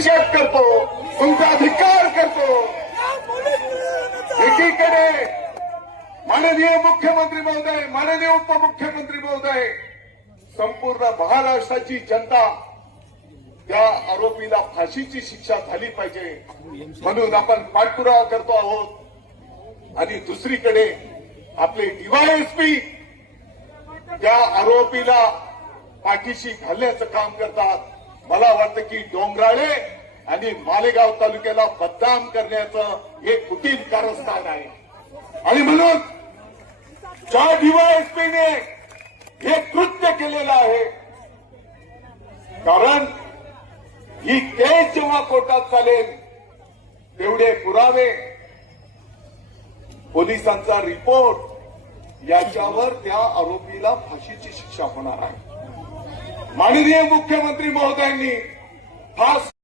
निषेध करतो, तुमचा अधिकार करतो। एकीकडे माननीय मुख्यमंत्री महोदय, माननीय उपमुख्यमंत्री महोदय, संपूर्ण महाराष्ट्राची जनता त्या आरोपीला फाशीची शिक्षा झाली पाहिजे म्हणून आपण पाठपुरावा करतो आहोत। आणि दुसरीकडे आपले डीवायएसपी त्या आरोपीला पाठीशी घालण्याचं काम करतात। मला वाटतं की डोंगराळे आणि मालेगाव तालुक्याला बदनाम करण्याचं हे कुटील कारस्थान आहे। आणि म्हणून ज्या डीवायएसपीने हे कृत्य केलेलं आहे, कारण ही केस जेव्हा कोर्टात चालेल तेवढे पुरावे, पोलिसांचा रिपोर्ट याच्यावर त्या आरोपीला फाशीची शिक्षा होणार आहे। माननीय मुख्यमंत्री महोदयांनी फास